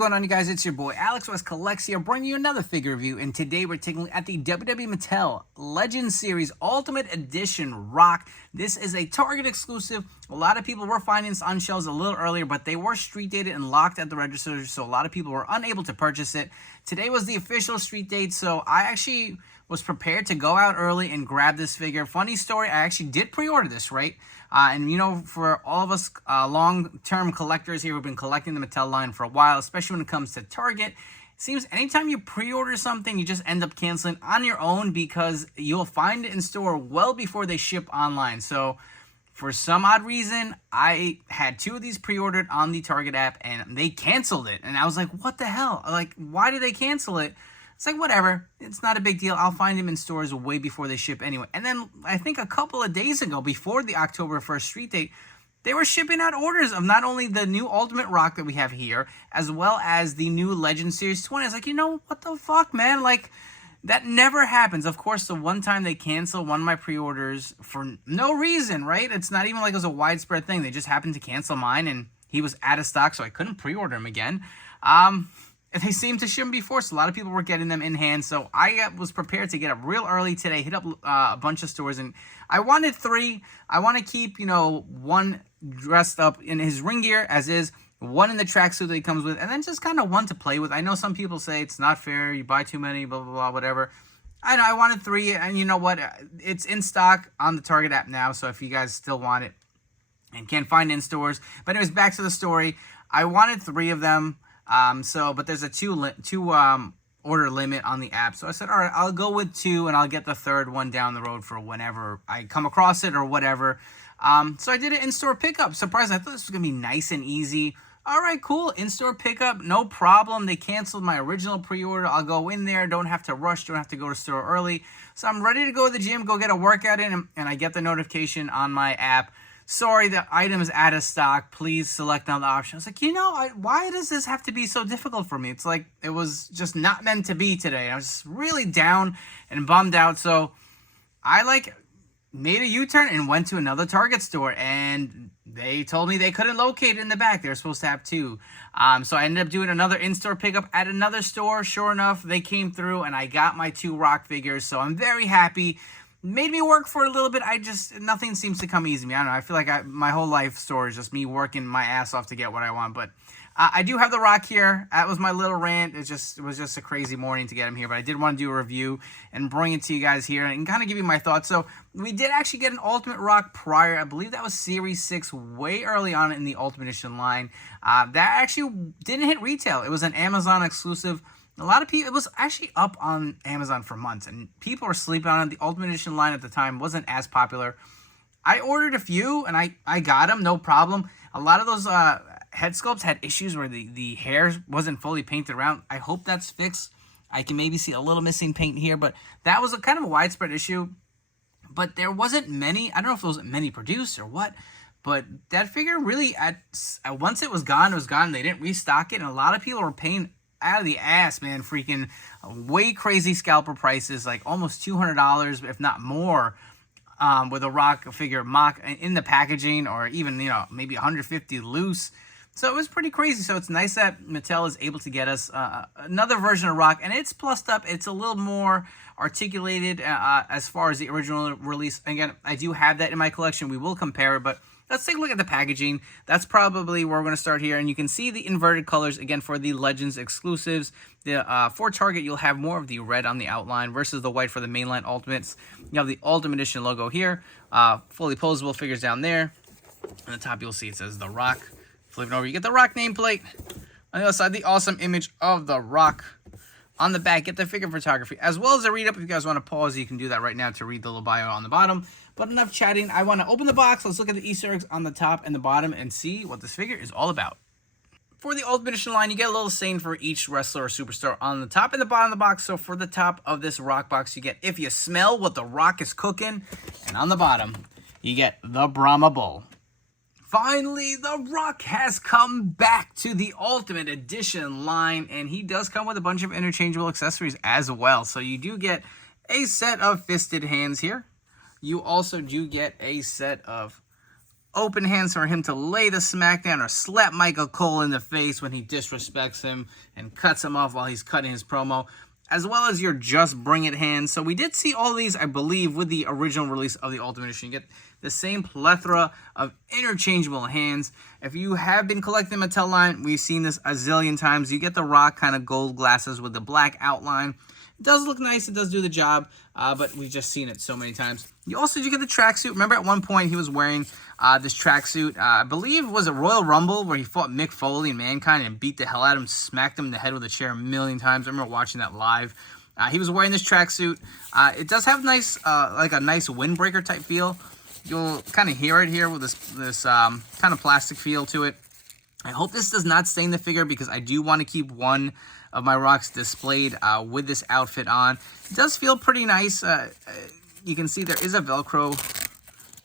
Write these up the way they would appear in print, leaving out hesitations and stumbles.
going on, you guys? It's your boy Alex West Collects here, bringing you another figure review. And today we're taking a look at the WWE Mattel Legends Series Ultimate Edition Rock. This is a Target exclusive. A lot of people were finding this on shelves a little earlier, but they were street dated and locked at the register, so a lot of people were unable to purchase it. Today was the official street date, so I actually was prepared to go out early and grab this figure. Funny story, I actually did pre-order this, right? And you know, for all of us long-term collectors here who've been collecting the Mattel line for a while, especially when it comes to Target, it seems anytime you pre-order something, you just end up canceling on your own because you'll find it in store well before they ship online. So for some odd reason, I had two of these pre-ordered on the Target app and they canceled it. And I was like, what the hell? Like, why did they cancel it? It's like, whatever. It's not a big deal. I'll find them in stores way before they ship anyway. And then I think a couple of days ago, before the October 1st street date, they were shipping out orders of not only the new Ultimate Rock that we have here, as well as the new Legend Series 20. I was like, you know, what the fuck, man? Like, that never happens. Of course, the one time they canceled one of my pre-orders for no reason, right? It's not even like it was a widespread thing. They just happened to cancel mine, and he was out of stock, so I couldn't pre-order him again. They seemed to ship them before, so a lot of people were getting them in hand. So I was prepared to get up real early today, hit up a bunch of stores, and I wanted three. I want to keep, you know, one dressed up in his ring gear as is, one in the tracksuit that he comes with, and then just kind of one to play with. I know some people say it's not fair, you buy too many, blah, blah, blah, whatever. I know, I wanted three, and you know what? It's in stock on the Target app now, so if you guys still want it and can't find it in stores. But anyways, back to the story. I wanted three of them. But there's a two order limit on the app. So I said, all right, I'll go with two and I'll get the third one down the road for whenever I come across it or whatever. So I did an in-store pickup. Surprisingly, I thought this was going to be nice and easy. All right, cool. In-store pickup, no problem. They canceled my original pre-order. I'll go in there. Don't have to rush. Don't have to go to store early. So I'm ready to go to the gym, go get a workout in, and I get the notification on my app. Sorry, the item is out of stock. Please select another option. I was like, you know, why does this have to be so difficult for me? It's like it was just not meant to be today. I was just really down and bummed out. So I made a U-turn and went to another Target store, and they told me they couldn't locate it in the back. They were supposed to have two. So I ended up doing another in-store pickup at another store. Sure enough, they came through, and I got my two Rock figures. So I'm very happy. Made me work for a little bit. Nothing seems to come easy to me. I don't know. I feel like my whole life story is just me working my ass off to get what I want. But I do have the Rock here. That was my little rant. It was just a crazy morning to get him here. But I did want to do a review and bring it to you guys here and kind of give you my thoughts. So we did actually get an Ultimate Rock prior. I believe that was Series 6 way early on in the Ultimate Edition line. That actually didn't hit retail. It was an Amazon exclusive. A lot of people, it was actually up on Amazon for months, and people were sleeping on it. The Ultimate Edition line at the time wasn't as popular. I ordered a few, and I got them, no problem. A lot of those head sculpts had issues where the hair wasn't fully painted around. I hope that's fixed. I can maybe see a little missing paint here, but that was kind of a widespread issue. But there wasn't many. I don't know if there wasn't many produced or what, but that figure really, once it was gone, They didn't restock it, and a lot of people were paying out of the ass, man, freaking way crazy scalper prices, like almost $200, if not more, with a Rock figure mock in the packaging, or even, you know, maybe $150 loose. So it was pretty crazy. So it's nice that Mattel is able to get us another version of Rock, and it's plussed up. It's a little more articulated as far as the original release. Again, I do have that in my collection. We will compare it, but let's take a look at the packaging. That's probably where we're going to start here. And you can see the inverted colors, again, for the Legends exclusives. For Target, you'll have more of the red on the outline versus the white for the mainline Ultimates. You have the Ultimate Edition logo here. Fully posable figures down there. On the top, you'll see it says The Rock. Flipping over, you get the Rock nameplate. On the other side, the awesome image of The Rock. On the back, get the figure photography, as well as a read-up. If you guys want to pause, you can do that right now to read the little bio on the bottom. But enough chatting. I want to open the box. Let's look at the Easter eggs on the top and the bottom and see what this figure is all about. For the Ultimate Edition line, you get a little saying for each wrestler or superstar on the top and the bottom of the box. So for the top of this Rock box, you get "If you smell what the Rock is cooking," and on the bottom, you get the Brahma Bull. Finally, The Rock has come back to the Ultimate Edition line, and he does come with a bunch of interchangeable accessories as well. So you do get a set of fisted hands here. You also do get a set of open hands for him to lay the smackdown or slap Michael Cole in the face when he disrespects him and cuts him off while he's cutting his promo, as well as your just bring it hands. So we did see all these, I believe, with the original release of the Ultimate Edition. You get the same plethora of interchangeable hands. If you have been collecting the Mattel line, we've seen this a zillion times. You get the Rock kind of gold glasses with the black outline. It does look nice, it does do the job, but we've just seen it so many times. You also do get the tracksuit. Remember at one point he was wearing this tracksuit, I believe was a Royal Rumble where he fought Mick Foley and Mankind and beat the hell out of him, smacked him in the head with a chair a million times. I remember watching that live. He was wearing this tracksuit. It does have nice, like a nice windbreaker type feel. You'll kind of hear it here with this kind of plastic feel to it. I hope this does not stain the figure because I do want to keep one of my Rocks displayed with this outfit on. It does feel pretty nice. You can see there is a Velcro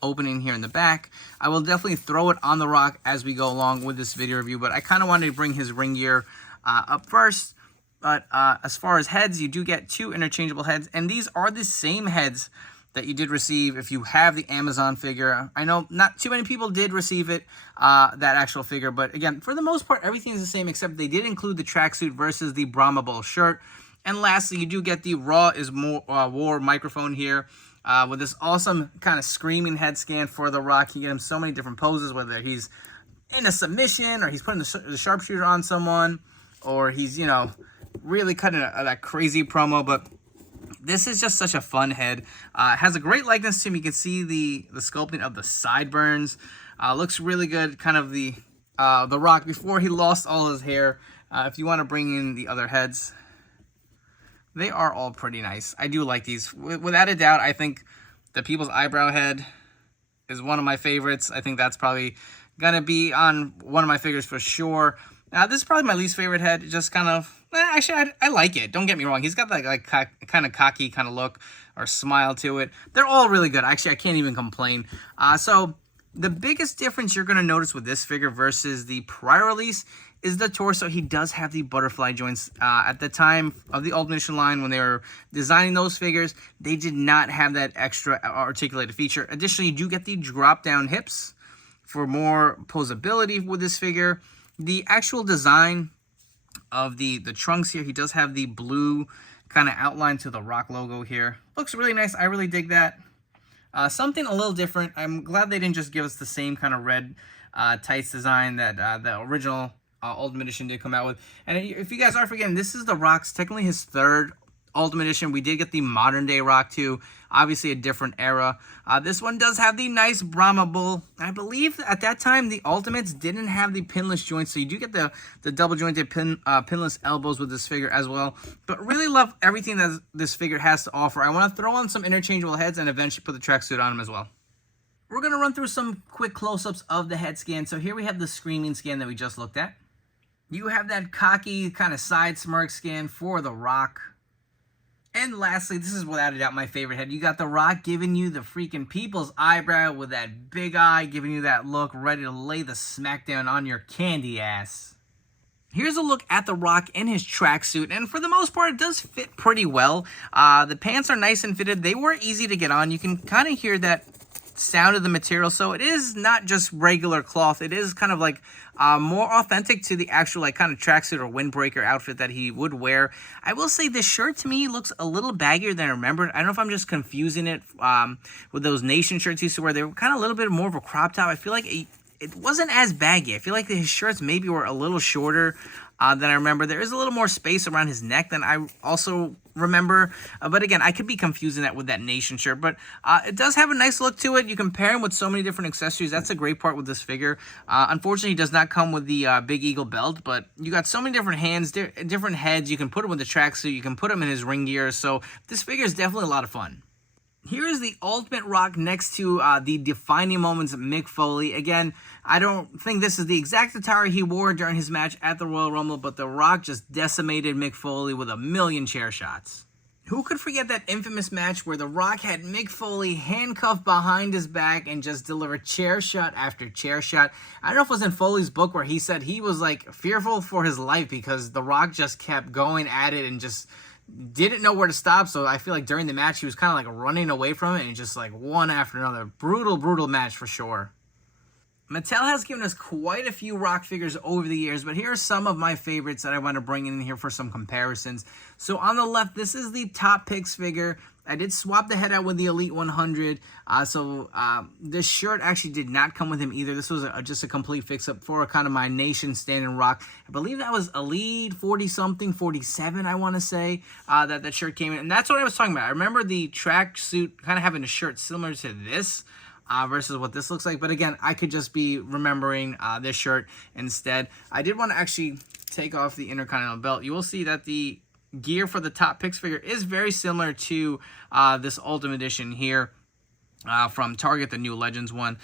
opening here in the back. I will definitely throw it on the Rock as we go along with this video review, but I kind of wanted to bring his ring gear up first. But as far as heads, you do get 2 interchangeable heads, and these are the same heads that you did receive if you have the Amazon figure. I know not too many people did receive it, that actual figure, but again, for the most part, everything is the same, except they did include the tracksuit versus the Brahma Bull shirt. And lastly, you do get the Raw is More War microphone here, with this awesome kind of screaming head scan for The Rock. You get him so many different poses, whether he's in a submission, or he's putting the sharpshooter on someone, or he's, you know, really cutting that crazy promo. But this is just such a fun head. It has a great likeness to him. You can see the sculpting of the sideburns. Looks really good. Kind of the Rock before he lost all his hair. If you want to bring in the other heads, they are all pretty nice. I do like these. Without a doubt, I think the People's Eyebrow head is one of my favorites. I think that's probably going to be on one of my figures for sure. Now, this is probably my least favorite head. Just kind of, actually, I like it. Don't get me wrong. He's got that like kind of cocky kind of look or smile to it. They're all really good. Actually, I can't even complain. So the biggest difference you're going to notice with this figure versus the prior release is the torso. He does have the butterfly joints. At the time of the Ultimate Edition line, when they were designing those figures, they did not have that extra articulated feature. Additionally, you do get the drop-down hips for more posability with this figure. The actual design of the trunks here, he does have the blue kind of outline to the Rock logo here. Looks really nice. I really dig that. Something a little different. I'm glad they didn't just give us the same kind of red tights design that the original Ultimate Edition did come out with. And if you guys are forgetting, this is the Rock's technically his 3rd Ultimate Edition. We did get the modern day Rock too, obviously a different era. This one does have the nice Brahma Bull. I believe at that time the Ultimates didn't have the pinless joints, so you do get the double jointed pinless elbows with this figure as well. But really love everything that this figure has to offer. I want to throw on some interchangeable heads and eventually put the tracksuit on him as well. We're going to run through some quick close-ups of the head scan. So here we have the screaming scan that we just looked at. You have that cocky kind of side smirk scan for the Rock. And lastly, this is without a doubt my favorite head. You got the Rock giving you the freaking People's Eyebrow with that big eye, giving you that look, ready to lay the smackdown on your candy ass. Here's a look at the Rock in his tracksuit, and for the most part, it does fit pretty well. The pants are nice and fitted. They were easy to get on. You can kind of hear that sound of the material, so it is not just regular cloth. It is kind of like more authentic to the actual like kind of tracksuit or windbreaker outfit that he would wear. I will say this shirt to me looks a little baggier than I remembered. I don't know if I'm just confusing it with those Nation shirts he used to wear. They were kind of a little bit more of a crop top. I feel like it wasn't as baggy. I feel like his shirts maybe were a little shorter than I remember. There is a little more space around his neck than I also remember. But again, I could be confusing that with that Nation shirt. But it does have a nice look to it. You can pair him with so many different accessories. That's a great part with this figure. Unfortunately, he does not come with the Big Eagle belt. But you got so many different hands, different heads. You can put him with the tracksuit. You can put him in his ring gear. So this figure is definitely a lot of fun. Here is the Ultimate Rock next to the defining moments of Mick Foley. Again, I don't think this is the exact attire he wore during his match at the Royal Rumble, but The Rock just decimated Mick Foley with a million chair shots. Who could forget that infamous match where The Rock had Mick Foley handcuffed behind his back and just delivered chair shot after chair shot? I don't know if it was in Foley's book where he said he was like fearful for his life because The Rock just kept going at it and just didn't know where to stop. So I feel like during the match he was kind of like running away from it and just like one after another. Brutal match for sure. Mattel has given us quite a few Rock figures over the years, but here are some of my favorites that I want to bring in here for some comparisons. So on the left, this is the Top Picks figure. I did swap the head out with the Elite 100, this shirt actually did not come with him either. This was just a complete fix-up for kind of my Nation standing Rock. I believe that was Elite 40-something, 47, I want to say, that shirt came in. And that's what I was talking about. I remember the Tracksuit kind of having a shirt similar to this, versus what this looks like. But again, I could just be remembering this shirt instead. I did want to actually take off the Intercontinental belt. You will see that the gear for the Top Picks figure is very similar to this Ultimate Edition here from Target, the new Legends one.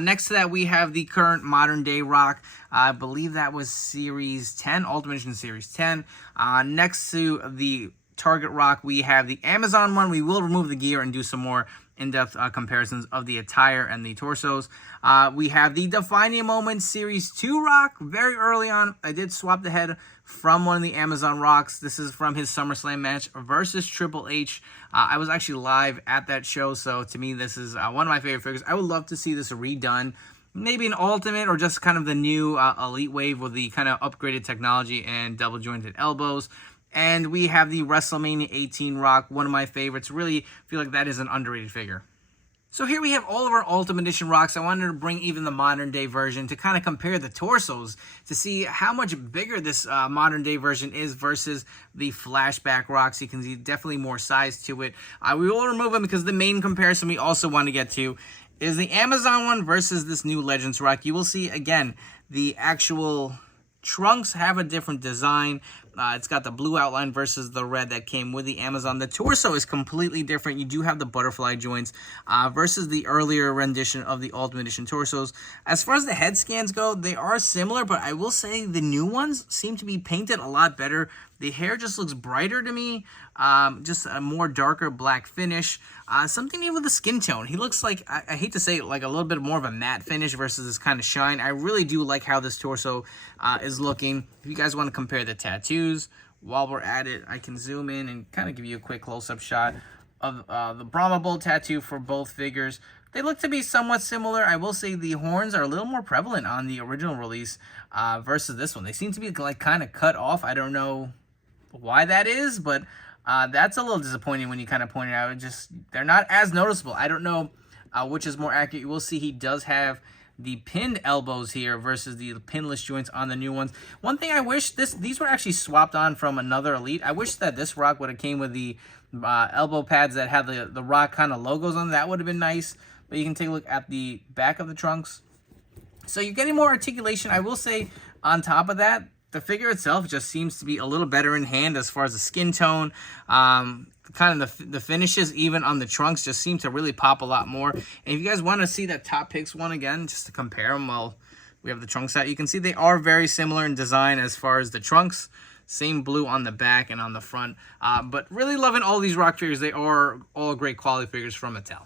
Next to that, we have the current modern day Rock. I believe that was Series 10, Ultimate Edition Series 10. Next to the Target Rock, we have the Amazon one. We will remove the gear and do some more in-depth comparisons of the attire and the torsos. We have the Defining Moments Series 2 Rock. Very early on, I did swap the head from one of the Amazon Rocks. This is from his SummerSlam match versus Triple H. I was actually live at that show, so to me, this is one of my favorite figures. I would love to see this redone. Maybe an Ultimate or just kind of the new Elite Wave with the kind of upgraded technology and double-jointed elbows. And we have the WrestleMania 18 Rock, one of my favorites. Really feel like that is an underrated figure. So here we have all of our Ultimate Edition Rocks. I wanted to bring even the modern day version to kind of compare the torsos to see how much bigger this modern day version is versus the flashback Rocks. You can see definitely more size to it. We will remove them because the main comparison we also want to get to is the Amazon one versus this new Legends Rock. You will see, again, the actual trunks have a different design. It's got the blue outline versus the red that came with the Amazon. The torso is completely different. You do have the butterfly joints versus the earlier rendition of the Ultimate Edition torsos. As far as the head scans go, they are similar, but I will say the new ones seem to be painted a lot better. The hair just looks brighter to me, just a more darker black finish. Something even with the skin tone. He looks like, I hate to say it, like a little bit more of a matte finish versus this kind of shine. I really do like how this torso is looking. If you guys want to compare the tattoos, while we're at it, I can zoom in and kind of give you a quick close-up shot of the Brahma Bull tattoo for both figures. They look to be somewhat similar. I will say the horns are a little more prevalent on the original release versus this one. They seem to be like kind of cut off. I don't know why that is, but that's a little disappointing when you kind of point it out. They're not as noticeable. I don't know which is more accurate. You will see he does have the pinned elbows here versus the pinless joints on the new ones. One thing I wish, these were actually swapped on from another Elite. I wish that this Rock would have came with the elbow pads that have the Rock kind of logos on them. That would have been nice. But you can take a look at the back of the trunks. So you're getting more articulation. I will say on top of that, the figure itself just seems to be a little better in hand as far as the skin tone. Kind of the finishes even on the trunks just seem to really pop a lot more. And if you guys want to see that Top Picks one again, just to compare them, well, we have the trunks out. You can see they are very similar in design as far as the trunks. Same blue on the back and on the front. But really loving all these Rock figures. They are all great quality figures from Mattel.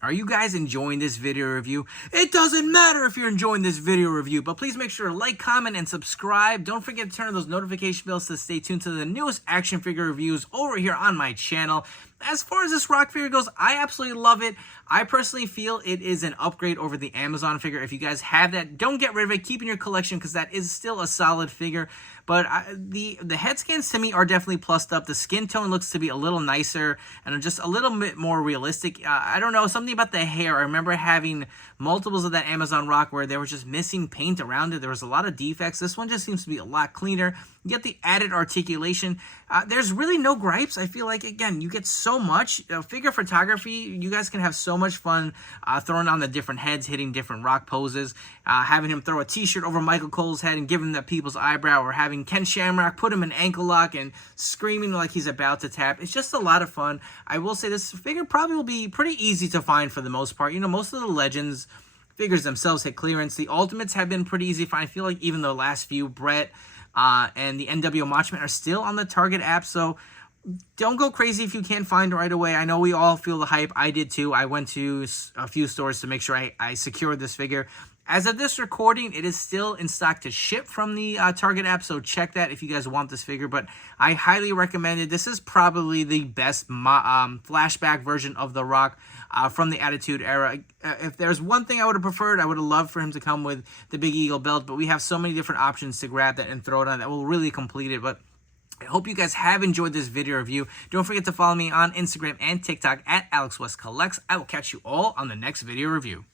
Are you guys enjoying this video review? It doesn't matter if you're enjoying this video review, but please make sure to like, comment, and subscribe. Don't forget to turn on those notification bells to stay tuned to the newest action figure reviews over here on my channel. As far as this Rock figure goes, I absolutely love it. I personally feel it is an upgrade over the Amazon figure. If you guys have that, don't get rid of it. Keep in your collection because that is still a solid figure. But the head scans to me are definitely plussed up. The skin tone looks to be a little nicer and just a little bit more realistic. I don't know, something about the hair. I remember having multiples of that Amazon Rock where there was just missing paint around it. There was a lot of defects. This one just seems to be a lot cleaner. You get the added articulation. There's really no gripes. I feel like, again, you get so much. Figure photography, you guys can have so much fun throwing on the different heads, hitting different Rock poses, having him throw a t-shirt over Michael Cole's head and give him that people's eyebrow, or having Ken Shamrock put him in ankle lock and screaming like he's about to tap. It's just a lot of fun. I will say this figure probably will be pretty easy to find for the most part. You know, most of the Legends figures themselves hit clearance. The Ultimates have been pretty easy to find. I feel like even the last few, Brett and the NWO Matchman, are still on the Target app. So Don't go crazy if you can't find it right away. I know we all feel the hype. I did too. I went to a few stores to make sure I secured this figure. As of this recording, it is still in stock to ship from the Target app, so check that if you guys want this figure. But I highly recommend it. This is probably the best flashback version of The Rock from the Attitude Era. If there's one thing I would have preferred, I would have loved for him to come with the Big Eagle belt, but we have so many different options to grab that and throw it on that will really complete it. But I hope you guys have enjoyed this video review. Don't forget to follow me on Instagram and TikTok at AlexWestCollects. I will catch you all on the next video review.